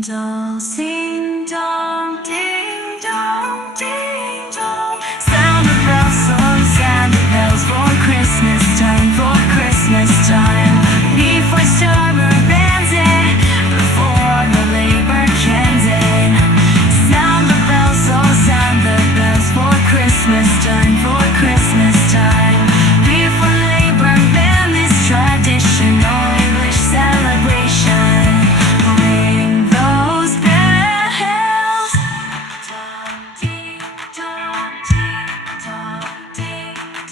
dong, ding dong, ding dong, ding dong. Sound the bells, oh, sound the bells for Christmas time, for Christmas time. Before Starmer bans it, before the labor cans it. Sound the bells, oh, sound the bells for Christmas time, for Christmas time. Before labor ban this traditional English celebration. Ring those bells. Ding dong, ding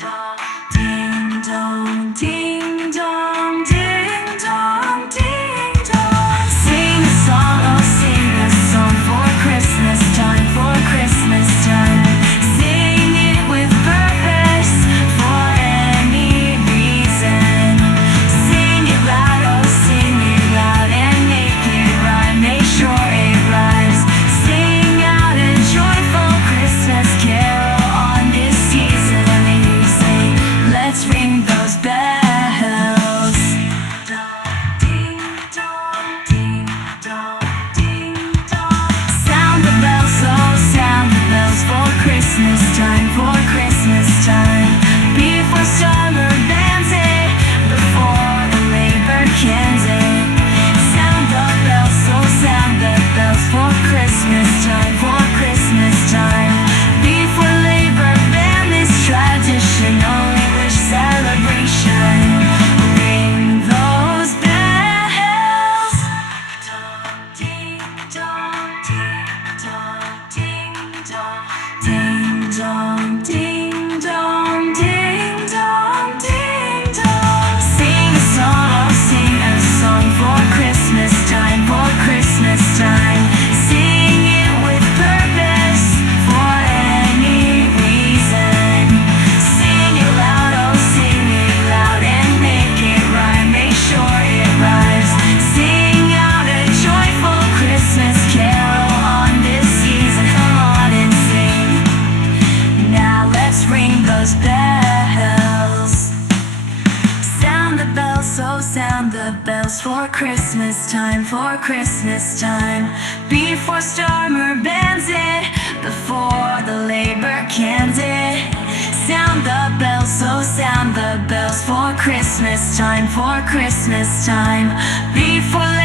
dong, ding dong, ding dong, ding dong, ding dong. Sing a song, oh, sing a song for Christmas time, for Christmas time. Sing it with purpose, for any reason. Sing it loud, oh, sing it loud, and make it rhyme, make sure it rhymes. Sing out a joyful Christmas carol on this season. And you sing, let's ring those bells. Ding dong, ding dong, ding dong. Sound the bells, oh, sound the bells for Christmas time, for Christmas time. Before summer bans it, before the labor cans it. Sound the bells, oh, sound the bells for Christmas time, for Christmas time. Before labor ban this traditional English celebration. Ring those bells. Ding dong, ding dong, ding dong, ding dong, ding dong, ding dong, ding dong. Sing a song, oh, sing a song for Christmas time, for Christmas time. Sing it with purpose, for any reason. Sing it loud, oh, sing it loud, and make it rhyme, make sure it rhymes. Sing out a joyful Christmas carol on this season. Come on and sing. Now let's ring those bells. Sound the bells, oh, sound the bells for Christmas time, for Christmas time. Before Starmer bans it, before the labor cans it. Sound the bells, oh, sound the bells for Christmas time, for Christmas time. Before